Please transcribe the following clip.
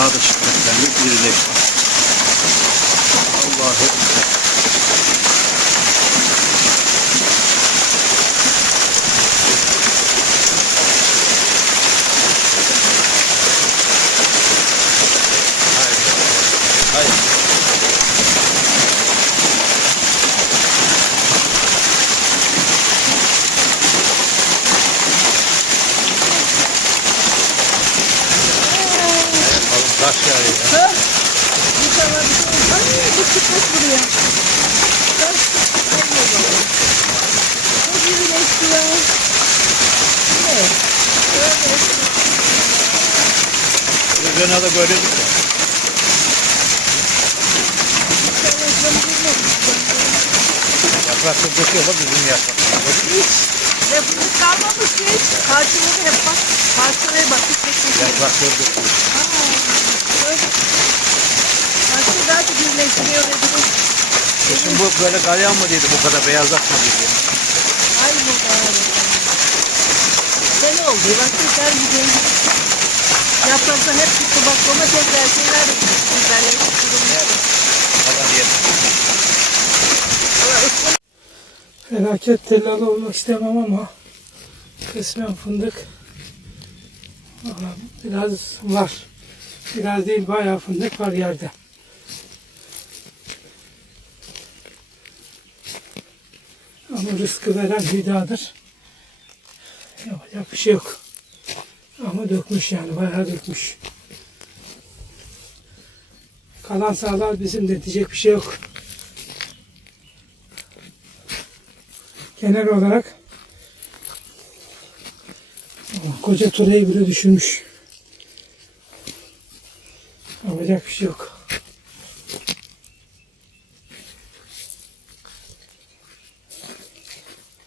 daha da şiddetlenmek, irileşti. Taş yağıyor ya. Ha? Bir tane bir tane. Ay bu çıkmış buraya. Allah Allah. Çok irileşti ya. Ne? Böyle. Üzerine de böyle bir Yaprakları döküyor bak bizim yapraklar. Hiç. Yapımız kalmamış hiç. Parçaları hep bak. Parçalara bak. Çekmiş. Yaprakları döküyor. Parça daha birleştiriyor dedi. Bu böyle mı dedi bu kadar beyazlatma dedi. Ay bu bağırıyor. Sen oldu. Bak tekrar gidelim. Yaprakta hep çıktı. Bak domatesler şeyler de. Biberler yedim. Felaket tellalı olmak istemem ama kısmen fındık biraz var. Biraz değil bayağı fındık var yerde. Ama rızkı veren hüdadır. Yapacak bir şey yok. Ama dökmüş yani bayağı dökmüş. Kalan sağlar bizim de diyecek bir şey yok. genel olarak koca turayı bile düşürmüş. Yapacak bir şey yok.